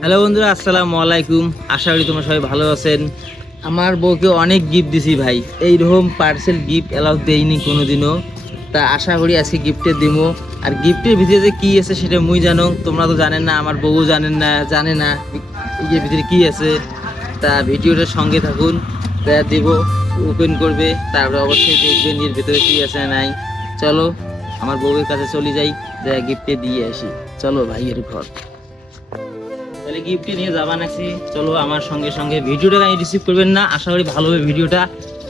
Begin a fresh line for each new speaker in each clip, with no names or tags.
Hello বন্ধুরা, আসসালামু আলাইকুম। আশা করি তোমরা সবাই ভালো আছেন। আমার বউকে অনেক গিফট দিছি ভাই। এইরকম পার্সেল গিফট এলাও দেইনি কোনোদিনও। তা আশা করি আজকে গিফটে দিব আর গিফটের ভিতরে যে কি আছে সেটা মুই জানো। তোমরা তো জানেন না, আমার বউ জানেন না, জানে না এই ভিতরে কি আছে। তা ভিডিওটার সঙ্গে থাকুন। তা দেব ওপেন করবে। তারপরে অবশ্যই দেখবেন এর ভিতরে কি আছে নাই। চলো, আমার বউয়ের কাছে চলে যাই। যা গিফটে দিয়ে আসি। চলো ভাইয়ের ঘর। তাহলে গিফট নিয়ে যাবান আছি চলো আমার সঙ্গে সঙ্গে ভিডিওটা আমি রিসিভ করবেন না। আশা করি ভালো হবে ভিডিওটা।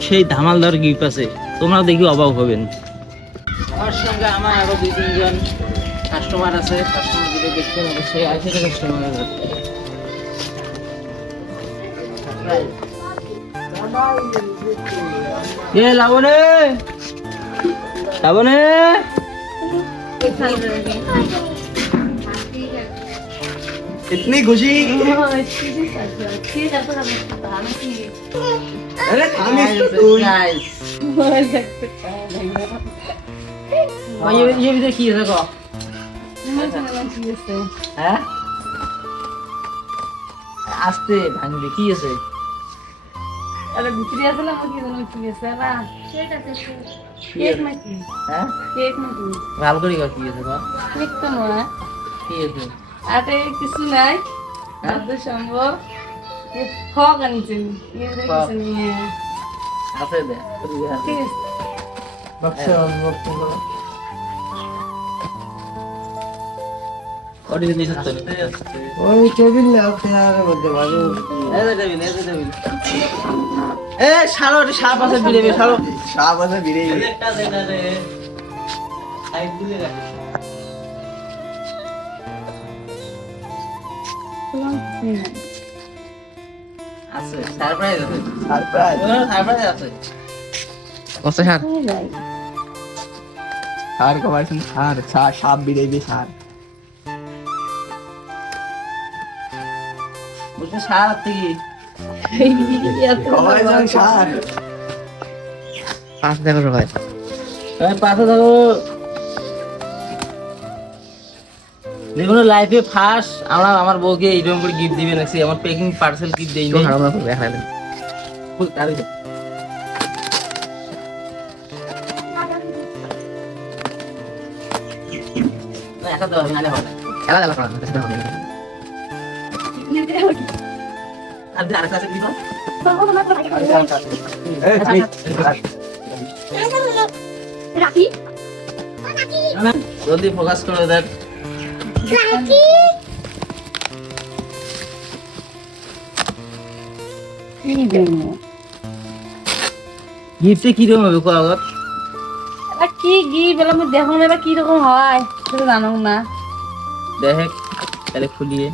সেই ধামালদার গিফট আছে। তোমরাও দেখি অবাক হবেন। আমার সঙ্গে আমার আরও দুই তিনজন কাস্টমার আছে। কাস্টমার দিকে দেখতে হবে। সেই আছে। কাস্টমার এ লাবনে লাবনে
इतनी खुशी अरे थामिस तो तू
Guys. ও, ये ये ভিতরে কি আছে গো হ্যাঁ আস্তে ভাঙবি কি আছে
আরে ভিতরে আসলে আমার কি জানো কি আছে না কেক নাকি
হ্যাঁ
কেক নাকি
ভালো করে কর কি আছে গো
কেক তো নয়
কি আছে
আরে কিছু নাই। সম্ভব। আনছেন।
দে
ঠিক আছে।
বক্স বক্স
ওই না
এই এই এ শালো সাপ আছে বিড়ে শালো
সাপ আছে বিড়ে
একটা দে রে সাইড দিলে রাখ আছে সারপ্রাইজ আছে।
সারপ্রাইজ।
সারপ্রাইজ আছে। কত সার?
সার কবার শুন সার সার সাপ বিড়ে বি সার
বুঝতে সার
কবার শুন সার।
পাঁচ দেখো দেখো দেখুন লাইফে ফার্স্ট আমরা আমার বউকে এইরকম করে গিফট দিবে নাকি আমার প্যাকিং পার্সেল গিফট দেই না আমরা করবে এখানে ফুল তাড়ি দে না এটা দাও হবে আর আছে জলদি ফোকাস করো দেখ। গিফটে কি রকম হবে কোয়া
এটা কি গি বলে আমি দেখো না এবার কি রকম হয়? সেটা জানো না।
দেখ তাহলে খুলিয়ে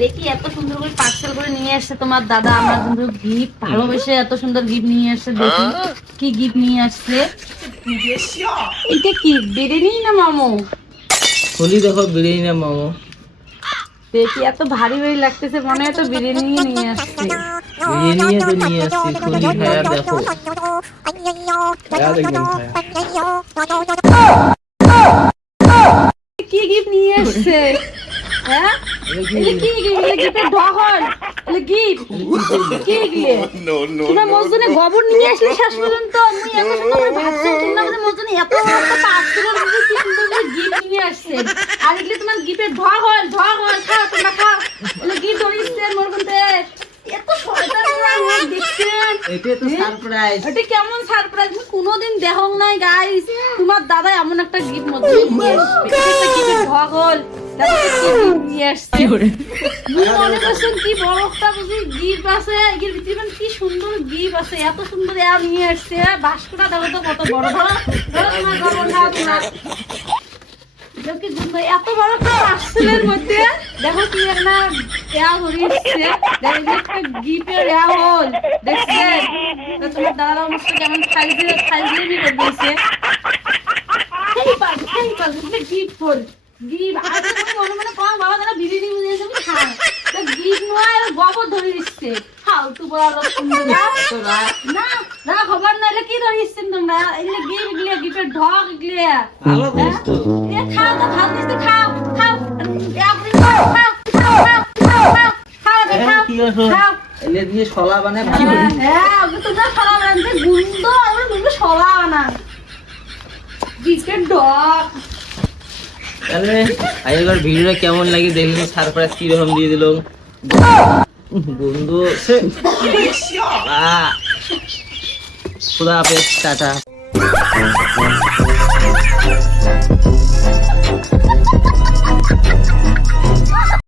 দেখি এত সুন্দর করে পার্সেল করে নিয়ে আসছে তোমার দাদা। আমার কিন্তু গিফট ভালোবেসে এত সুন্দর গিফট নিয়ে আসছে দেখি কি গিফট নিয়ে আসছে। এটা কি বিরিয়ানি না মামু?
খুলি দেখো বিরিয়ানি না মোমো।
দেখি এত ভারী ভারী লাগতেছে মনে হয় তো বিরিয়ানি নিয়ে আসছে।
বিরিয়ানি তো নিয়ে আসছি খুলি খায়া দেখো।
কি গিফট নিয়ে আসছে হ্যাঁ? এটা কি গিফট গিফটের ঢকল এটা গিফট কি? গিফট তোমরা মজদুনে গোবর নিয়ে আসলে শেষ পর্যন্ত? আমি এত সুন্দর ভাবছি তোমরা মজদুনে এত একটা পাঁচশোর মধ্যে কি সুন্দর করে গিফট নিয়ে আসছে আর এগুলো তোমার গিফটের ঢকল ঢকল খাও তোমরা খাও এটা গিফট ধরিয়েছে মোর মধ্যে এত শয়তান লোক দেখছেন
এটা তো সারপ্রাইজ
এটা কেমন সারপ্রাইজ আমি কোনোদিন দেখো নাই গাইস তোমার দাদা এমন একটা গিফট মধ্যে নিয়ে আসবে একটা গিফটের ঢকল তারপরে কি বড় গিফট সুন্দর গিফট আছে? এত সুন্দর এ নিয়ে আসছে বাস্কটা দেখো তো কত বড়। সুন্দর, এত বড় একটা পার্সেলের মধ্যে। দেখো কি একটা এয়া ধরে এসছে দেখো এই যে একটা গিফটের হল দেখছেন তো তোমার দাদা কেমন? দিয়ে দিয়ে নি দিয়েছে। সেই সেই পারবে গিফট হল গিফট আর মনে মনে বাবা দাদা বিরিয়ানি বুঝিয়েছে আমি খাই গিফট নয় আর গোবর ধরে দিচ্ছে বলা লোক তোমরা না না খবর নাইলে কি ধরে দিচ্ছেন তোমরা? এগুলো গিফট এগুলো গিফটের ঢক এগুলো।
ভালো
এ খাও তো দিতে খাও।
দিয়ে শলা বানায় ভালো
হ্যাঁ হ্যাঁ বানাতে গুন্দ গুন্দ
তাহলে আজকের ভিডিওটা কেমন লাগে দেখলেন সারপ্রাইজ কীরকম দিয়ে দিল। বন্ধু খুদা হাফেজ টাটা।